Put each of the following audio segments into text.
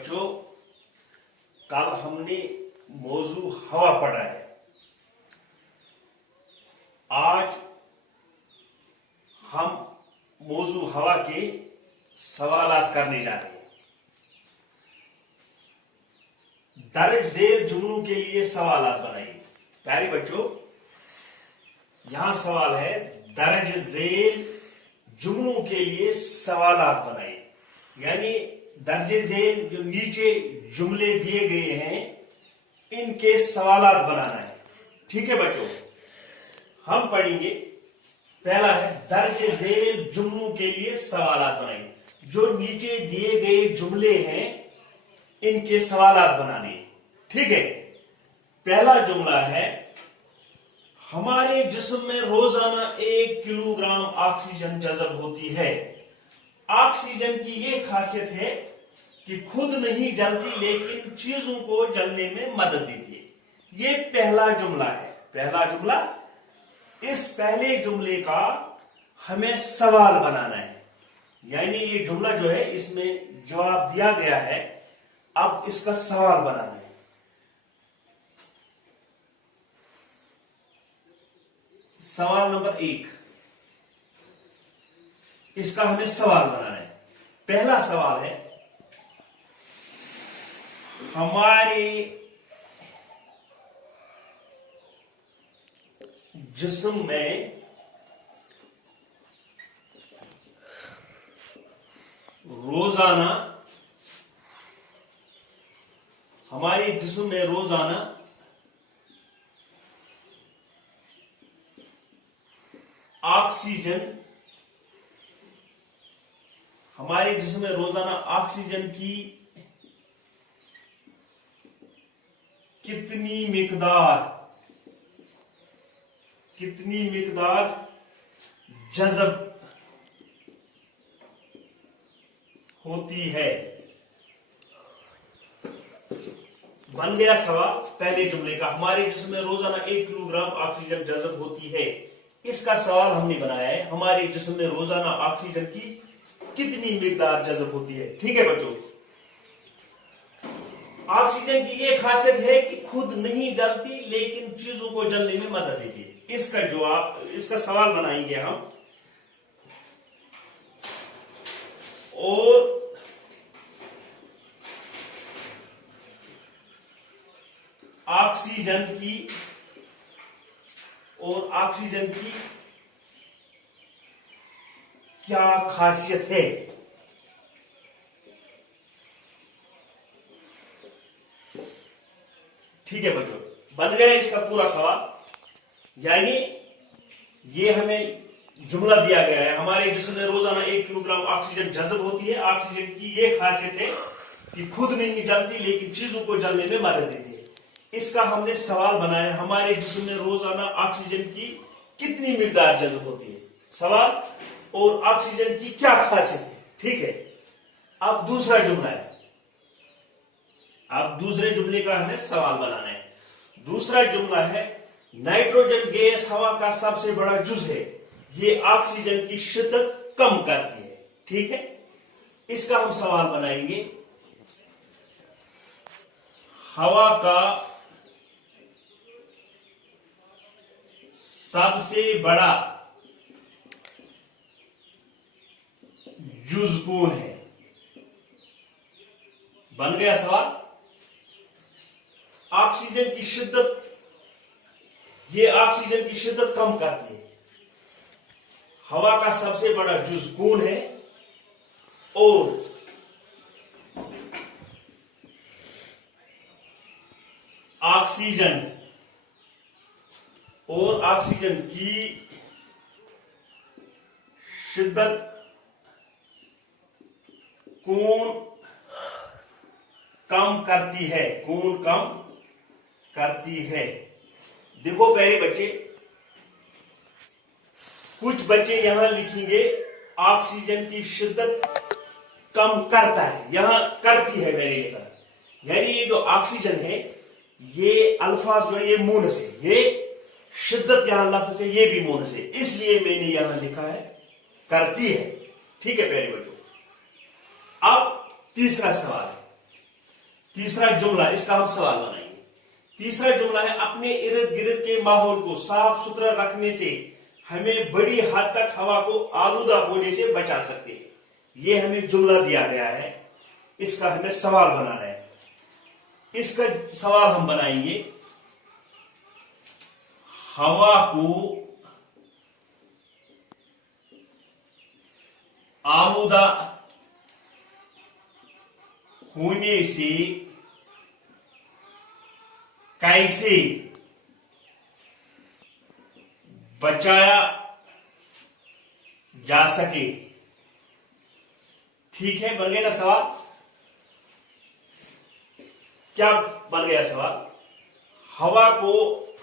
बच्चों, कल हमने मौजू हवा पढ़ा है। आज हम मौजू हवा के सवालात करने जा रहे हैं। दर्ज झेल जुमलों के लिए सवालात बनाइए। प्यारे बच्चों, यहां सवाल है, दर्ज झेल जुमलों के लिए सवालात बनाइए। यानी दर्ज झेल जो नीचे जुमले दिए गए हैं, इनके सवालात बनाना है। ठीक है बच्चों, हम पढ़ेंगे। पहला है, दर्ज झेल जुमलों के लिए सवालात बनाइए। जो नीचे दिए गए जुमले हैं, इनके सवालात बनाने। ठीक है, पहला जुमला है, हमारे जिस्म में रोजाना 1 किलोग्राम ऑक्सीजन जज़ब होती है। ऑक्सीजन की यह खासियत है कि खुद नहीं जलती, लेकिन चीजों को जलने में मदद देती है। यह पहला जुमला है। पहला जुमला, इस पहले जुमले का हमें सवाल बनाना है। यानी ये जुमला जो है, इसमें जवाब दिया गया है, अब इसका सवाल बनाना है। सवाल नंबर 1, इसका हमें सवाल बनाना है। पहला सवाल है, हमारे जिस्म में रोजाना ऑक्सीजन की कितनी मिकदार जज़ब होती है। बन गया सवाल पहले जुमले का, हमारे जिस्म में रोजाना 1 किलोग्राम ऑक्सीजन जज़ब होती है। इसका सवाल हमने बनाया है, हमारे जिस्म में रोजाना ऑक्सीजन की कितनी मिकदार जज़ब होती है। ठीक है बच्चों, ऑक्सीजन की यह खासियत है कि खुद नहीं जलती, लेकिन चीजों को जलने में मदद देती है। इसका सवाल बनाएंगे हम। और ऑक्सीजन की क्या खासियत है। ठीक है बच्चों, बन गया इसका पूरा सवाल। यानी ये हमें जुमला दिया गया है, हमारे जिस्म में रोजाना 1 किलोग्राम ऑक्सीजन जज़ब होती है। ऑक्सीजन की ये खासियत है कि खुद नहीं जलती, लेकिन चीजों को जलने में मदद देती है। इसका हमने सवाल बनाया, हमारे जिस्म में रोजाना ऑक्सीजन की कितनी मिकदार जज़ब होती है। सवाल, और ऑक्सीजन की क्या खासियत है। ठीक है, अब दूसरा जुमला है। अब दूसरे जुमले का हमें सवाल बनाना है। दूसरा जुमला है, नाइट्रोजन गैस हवा का सबसे बड़ा जुज है, ये ऑक्सीजन की शिद्दत कम करती है। ठीक है, इसका हम सवाल बनाएंगे। हवा का सबसे बड़ा जुज कौन है। बन गया सवाल। ऑक्सीजन की शिद्दत, ये ऑक्सीजन की शिद्दत कम करती है। हवा का सबसे बड़ा जुज कौन है, और ऑक्सीजन की शिद्दत कौन कम करती है। देखो प्यारे बच्चे, कुछ बच्चे यहां लिखेंगे ऑक्सीजन की शिद्दत कम करता है, यहां करती है मैंने लिखा। यानी ये जो ऑक्सीजन है, ये अल्फाज जो है ये मोनस है, ये शिद्दत यहां लफ्ज है, ये भी मोनस है, इसलिए मैंने यहां लिखा है करती है। ठीक है प्यारे बच्चों, अब तीसरा सवाल है, तीसरा जुमला, इसका हम सवाल बनाएंगे। तीसरा जुमला है, अपने इर्द गिर्द के माहौल को साफ सुथरा रखने से हमें बड़ी हद तक हवा को आलूदा होने से बचा सकते हैं। ये हमें जुमला दिया गया है, इसका हमें सवाल बनाना है। इसका सवाल हम बनाएंगे, हवा को आलूदा होने से कैसे बचाया जा सके। ठीक है, बन गया ना सवाल? क्या बन गया सवाल? हवा को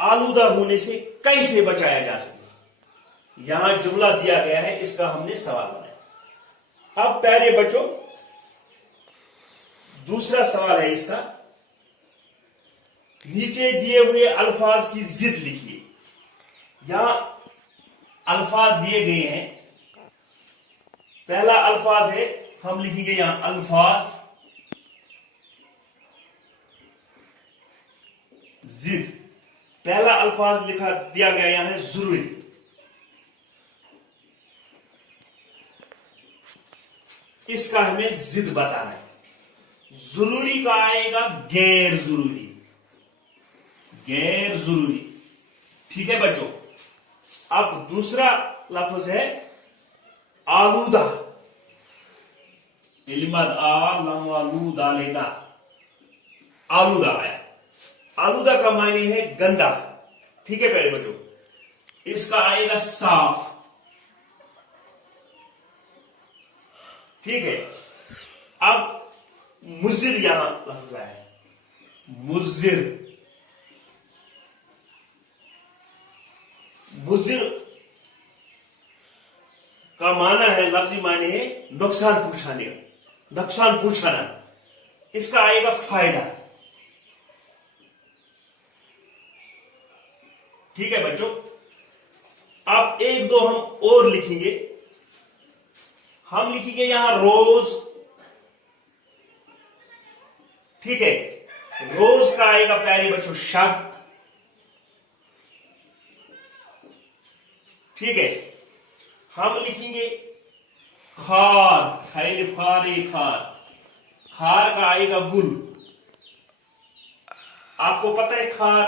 आलूदा होने से कैसे बचाया जा सके। यहां जुमला दिया गया है, इसका हमने सवाल बनाया। अब प्यारे बच्चों, दूसरा सवाल है इसका, नीचे दिए हुए अल्फाज की जिद लिखिए। यहां अल्फाज दिए गए हैं। पहला अल्फाज है, हम लिखेंगे यहां अल्फाज जिद। पहला अल्फाज लिखा दिया गया यहां है जरूरी। इसका हमें जिद बताना है। जरूरी का आएगा गैर जरूरी, गैर जरूरी। ठीक है बच्चों। अब दूसरा लफ्ज है आलूदा। इल्मद आलूदा लेदा, आलूदा है। आलूदा का मायने है गंदा। ठीक है प्यारे बच्चों, इसका आएगा साफ। ठीक है। अब मुजिर यहां लफ्ज है, मुजिर। मुजिर का माना है, लफ्जी माने है नुकसान पहुंचाने, नुकसान पहुंचाना। इसका आएगा फायदा। ठीक है बच्चों। अब एक दो हम और लिखेंगे। हम लिखेंगे यहां रोज। ठीक है, रोज का आएगा प्यारे बच्चों शब्द। ठीक है। हम लिखेंगे खार, खैर खारे खार। खार का आएगा गुल। आपको पता है खार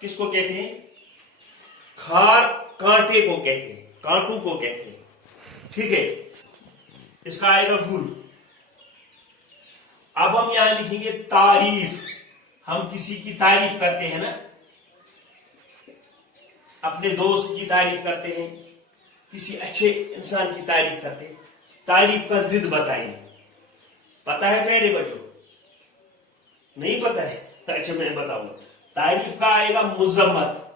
किसको कहते हैं? खार कांटे को कहते हैं, कांटू को कहते हैं। ठीक है, इसका आएगा गुल। अब हम यहां लिखेंगे तारीफ। हम किसी की तारीफ करते हैं ना, अपने दोस्त की तारीफ करते हैं, किसी अच्छे इंसान की तारीफ करते हैं। तारीफ का जिद बताइए। पता है मेरे बच्चों? नहीं पता है? अच्छा मैं बताऊंगा। तारीफ का आएगा मुजम्मत।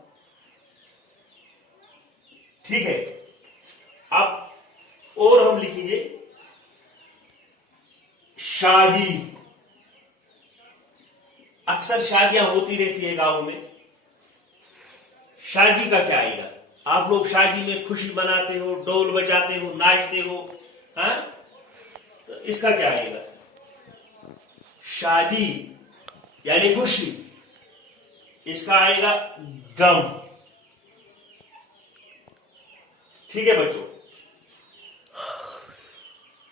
ठीक है। अब और हम लिखेंगे शादी। अक्सर शादियां होती रहती है गांव में। शादी का क्या आएगा? आप लोग शादी में खुशी मनाते हो, ढोल बजाते हो, नाचते हो। हाँ, तो इसका क्या आएगा? शादी यानी खुशी। इसका आएगा गम। ठीक है बच्चों,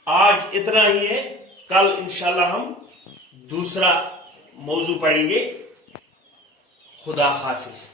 आज इतना ही है। कल इंशाल्लाह हम दूसरा मौजू पढ़ेंगे। खुदा हाफिज।